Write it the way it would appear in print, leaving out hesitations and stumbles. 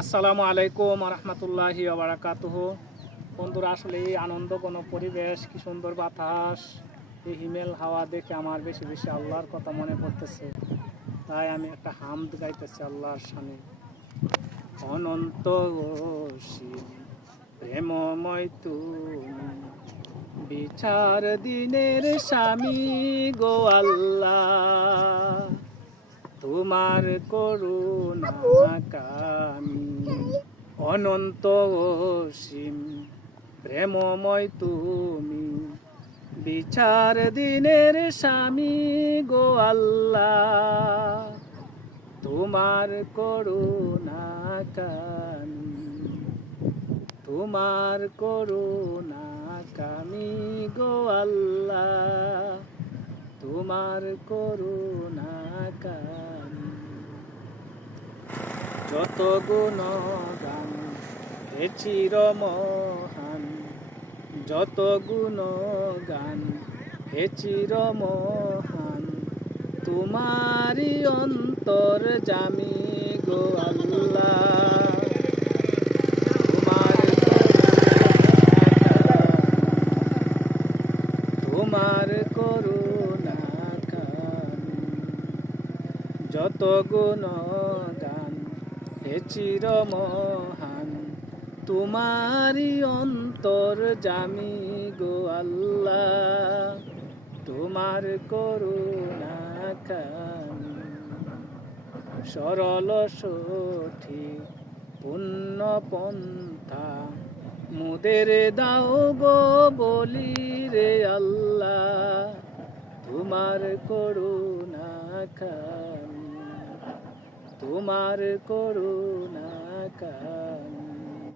আসসালামু আলাইকুম রহমতুল্লাহি বারাকাতুহু। বন্ধুরা, আসলে এই আনন্দ কোনো পরিবেশ, কি সুন্দর বাতাস, এই হিমেল হাওয়া দেখে আমার বেশি বেশি আল্লাহর কথা মনে পড়তেছে। তাই আমি একটা হামদ গাইতেছি আল্লাহর শানে। অনন্ত অসীম প্রেমময় তুমি, বিচার দিনের স্বামী গো আল্লাহ, তোমার করুণা কামি। অনন্ত অসীম প্রেমময় তুমি, বিচার দিনের স্বামী গো আল্লাহ, তোমার করুণা কামি। তোমার করুণা কামি গো আল্লাহ, তোমার করুণা কামি। যত গুণগান হে চিরমহান, যত গুণগান হে চিরমহান, তোমারই অন্তর জামি গো আল্লাহ, তোমার তোমার করুণা কামি। যত গুণগান হে চিরমহান, তোমারই অন্তর জামি গো আল্লাহ, তোমার করুণা কামি। সরল সঠিক পুণ্য পন্থা মুদের দাও গো বলি রে আল্লাহ, তোমার করুণা কামি, তোমার করুণা